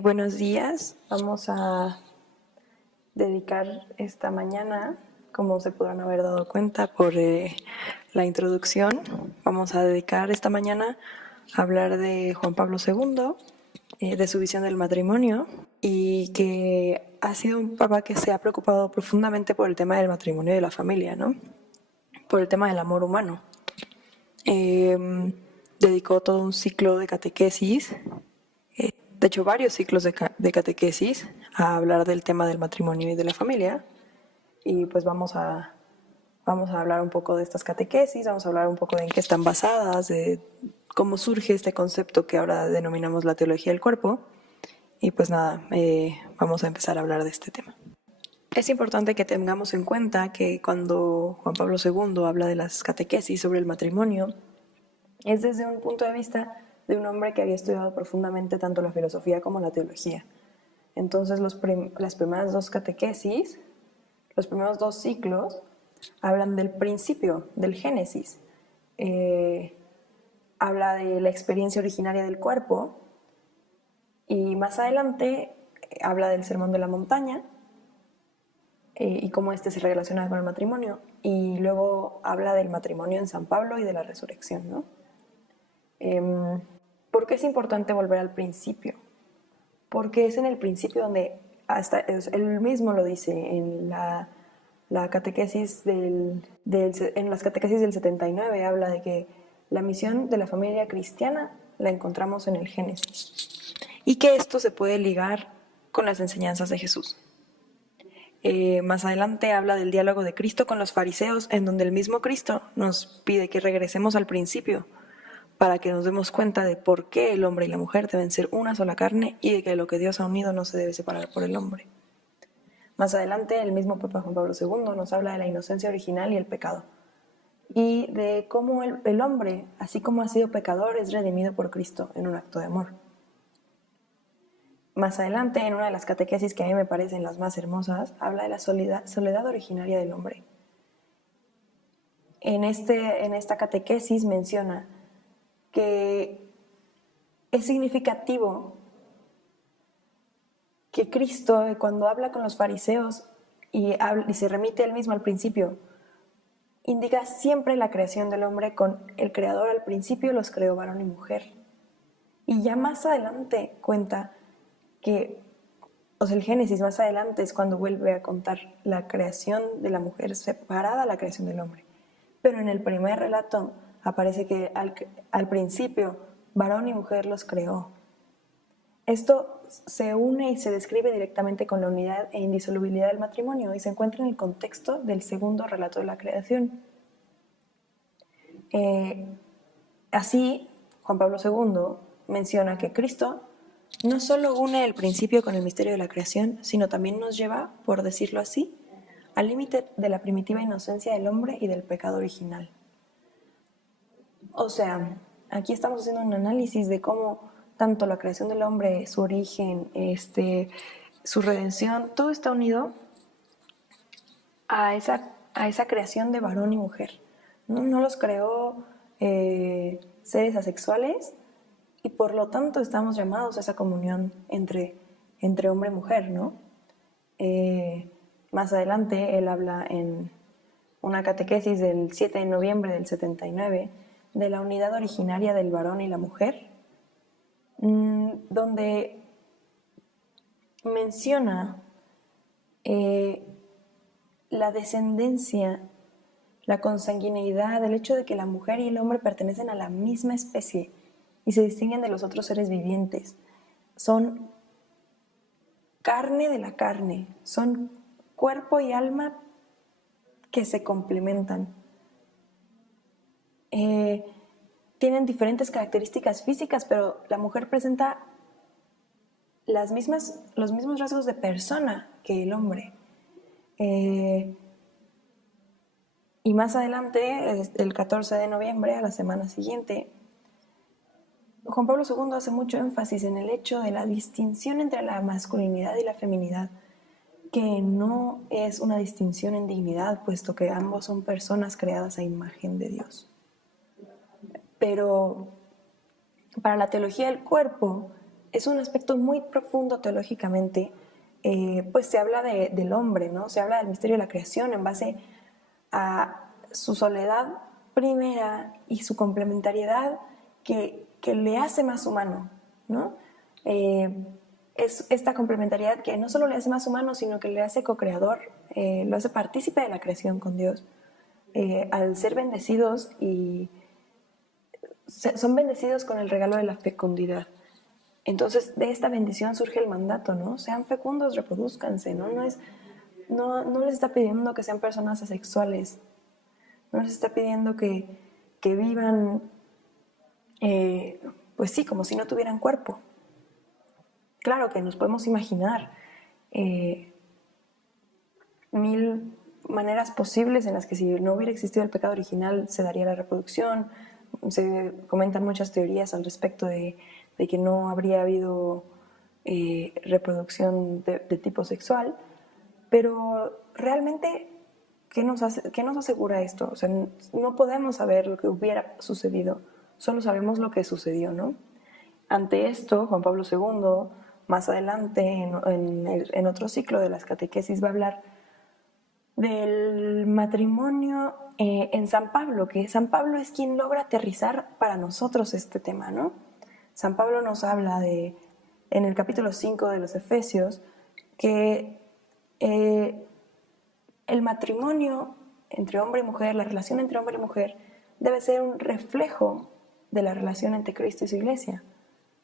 Buenos días, vamos a dedicar esta mañana, como se podrán haber dado cuenta por la introducción, vamos a dedicar esta mañana a hablar de Juan Pablo II, de su visión del matrimonio, y que ha sido un papa que se ha preocupado profundamente por el tema del matrimonio y de la familia, ¿no? Por el tema del amor humano. Dedicó todo un ciclo de catequesis, de hecho varios ciclos de catequesis, a hablar del tema del matrimonio y de la familia. Y pues vamos a hablar un poco de estas catequesis, vamos a hablar un poco de en qué están basadas, de cómo surge este concepto que ahora denominamos la teología del cuerpo. Y pues nada, vamos a empezar a hablar de este tema. Es importante que tengamos en cuenta que cuando Juan Pablo II habla de las catequesis sobre el matrimonio, es desde un punto de vista de un hombre que había estudiado profundamente tanto la filosofía como la teología. Entonces las primeras dos catequesis, los primeros dos ciclos, hablan del principio, del Génesis. Habla de la experiencia originaria del cuerpo y más adelante habla del Sermón de la Montaña y cómo este se relaciona con el matrimonio. Y luego habla del matrimonio en San Pablo y de la resurrección, ¿no? ¿Por qué es importante volver al principio? Porque es en el principio donde, hasta él mismo lo dice en la catequesis en las catequesis del 79, habla de que la misión de la familia cristiana la encontramos en el Génesis y que esto se puede ligar con las enseñanzas de Jesús. Más adelante habla del diálogo de Cristo con los fariseos, en donde el mismo Cristo nos pide que regresemos al principio para que nos demos cuenta de por qué el hombre y la mujer deben ser una sola carne y de que lo que Dios ha unido no se debe separar por el hombre. Más adelante, el mismo Papa Juan Pablo II nos habla de la inocencia original y el pecado, y de cómo el hombre, así como ha sido pecador, es redimido por Cristo en un acto de amor. Más adelante, en una de las catequesis que a mí me parecen las más hermosas, habla de la soledad originaria del hombre. En esta catequesis menciona que es significativo que Cristo, cuando habla con los fariseos y se remite él mismo al principio, indica siempre la creación del hombre con el Creador al principio los creó varón y mujer. Y ya más adelante cuenta que, el Génesis más adelante es cuando vuelve a contar la creación de la mujer separada a la creación del hombre. Pero en el primer relato aparece que al principio varón y mujer los creó. Esto se une y se describe directamente con la unidad e indisolubilidad del matrimonio y se encuentra en el contexto del segundo relato de la creación. Así, Juan Pablo II menciona que Cristo no solo une el principio con el misterio de la creación, sino también nos lleva, por decirlo así, al límite de la primitiva inocencia del hombre y del pecado original. O sea, aquí estamos haciendo un análisis de cómo tanto la creación del hombre, su origen, su redención, todo está unido a esa creación de varón y mujer. No los creó seres asexuales y por lo tanto estamos llamados a esa comunión entre hombre y mujer, ¿no? Más adelante él habla en una catequesis del 7 de noviembre del 79 de la unidad originaria del varón y la mujer, donde menciona la descendencia, la consanguineidad, el hecho de que la mujer y el hombre pertenecen a la misma especie y se distinguen de los otros seres vivientes. Son carne de la carne, son cuerpo y alma que se complementan. Tienen diferentes características físicas, pero la mujer presenta los mismos rasgos de persona que el hombre. Y más adelante, el 14 de noviembre, a la semana siguiente, Juan Pablo II hace mucho énfasis en el hecho de la distinción entre la masculinidad y la feminidad, que no es una distinción en dignidad, puesto que ambos son personas creadas a imagen de Dios. Pero para la teología del cuerpo, es un aspecto muy profundo teológicamente. Pues se habla del hombre, ¿no? Se habla del misterio de la creación en base a su soledad primera y su complementariedad que le hace más humano, ¿no? Es esta complementariedad que no solo le hace más humano, sino que le hace co-creador, lo hace partícipe de la creación con Dios. Al ser bendecidos y son bendecidos con el regalo de la fecundidad. Entonces, de esta bendición surge el mandato, ¿no? Sean fecundos, reproduzcanse, ¿no? No les está pidiendo que sean personas asexuales, no les está pidiendo que vivan, pues sí, como si no tuvieran cuerpo. Claro que nos podemos imaginar mil maneras posibles en las que si no hubiera existido el pecado original se daría la reproducción. Se comentan muchas teorías al respecto de que no habría habido reproducción de tipo sexual, pero realmente, ¿qué nos asegura esto? O sea, no podemos saber lo que hubiera sucedido, solo sabemos lo que sucedió, ¿no? Ante esto, Juan Pablo II, más adelante, en otro ciclo de las catequesis, va a hablar del matrimonio en San Pablo, que San Pablo es quien logra aterrizar para nosotros este tema, ¿no? San Pablo nos habla en el capítulo 5 de los Efesios, que el matrimonio entre hombre y mujer, la relación entre hombre y mujer, debe ser un reflejo de la relación entre Cristo y su iglesia,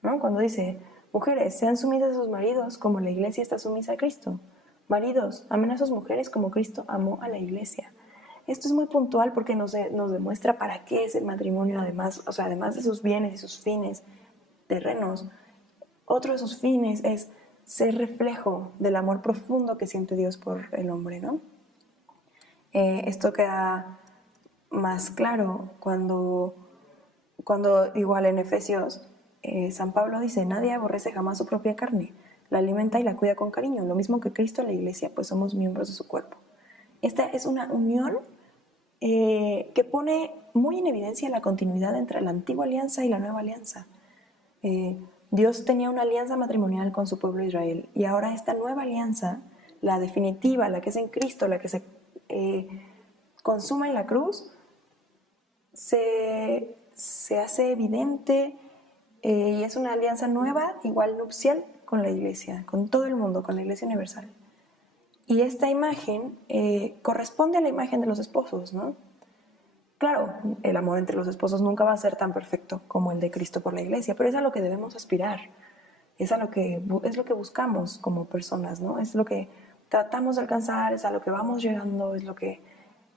¿no? Cuando dice, mujeres, sean sumisas a sus maridos como la iglesia está sumisa a Cristo. Maridos, amen a sus mujeres como Cristo amó a la iglesia. Esto es muy puntual porque nos demuestra para qué es el matrimonio, además, o sea, además de sus bienes y sus fines terrenos. Otro de sus fines es ser reflejo del amor profundo que siente Dios por el hombre, ¿no? Esto queda más claro cuando igual en Efesios, San Pablo dice, nadie aborrece jamás su propia carne, la alimenta y la cuida con cariño, lo mismo que Cristo a la iglesia, pues somos miembros de su cuerpo. Esta es una unión que pone muy en evidencia la continuidad entre la antigua alianza y la nueva alianza. Dios tenía una alianza matrimonial con su pueblo Israel y ahora esta nueva alianza, la definitiva, la que es en Cristo, la que se consuma en la cruz, se hace evidente y es una alianza nueva, igual nupcial, con la iglesia, con todo el mundo, con la iglesia universal. Y esta imagen corresponde a la imagen de los esposos, ¿no? Claro, el amor entre los esposos nunca va a ser tan perfecto como el de Cristo por la iglesia, pero es a lo que debemos aspirar, es lo que buscamos como personas, ¿no? Es lo que tratamos de alcanzar, es a lo que vamos llegando, es lo que...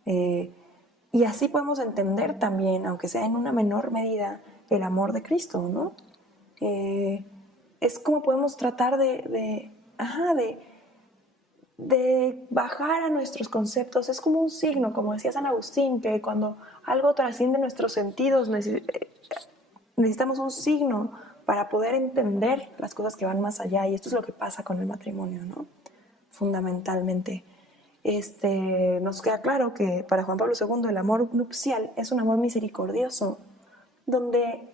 y así podemos entender también, aunque sea en una menor medida, el amor de Cristo, ¿no? Es como podemos tratar de bajar a nuestros conceptos. Es como un signo, como decía San Agustín, que cuando algo trasciende nuestros sentidos, necesitamos un signo para poder entender las cosas que van más allá, y esto es lo que pasa con el matrimonio, ¿no? Fundamentalmente. Nos queda claro que para Juan Pablo II el amor nupcial es un amor misericordioso, donde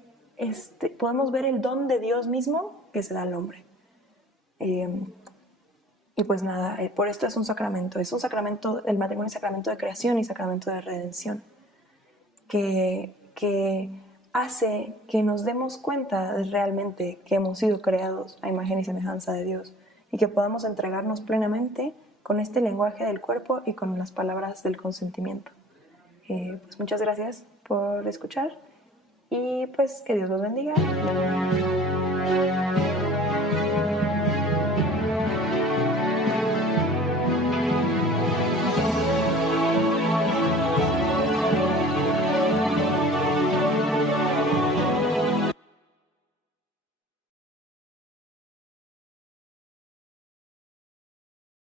podemos ver el don de Dios mismo que se da al hombre. Y pues nada, por esto es un sacramento, el matrimonio es sacramento de creación y sacramento de redención, que hace que nos demos cuenta realmente que hemos sido creados a imagen y semejanza de Dios y que podamos entregarnos plenamente con este lenguaje del cuerpo y con las palabras del consentimiento. Pues muchas gracias por escuchar y pues que Dios los bendiga.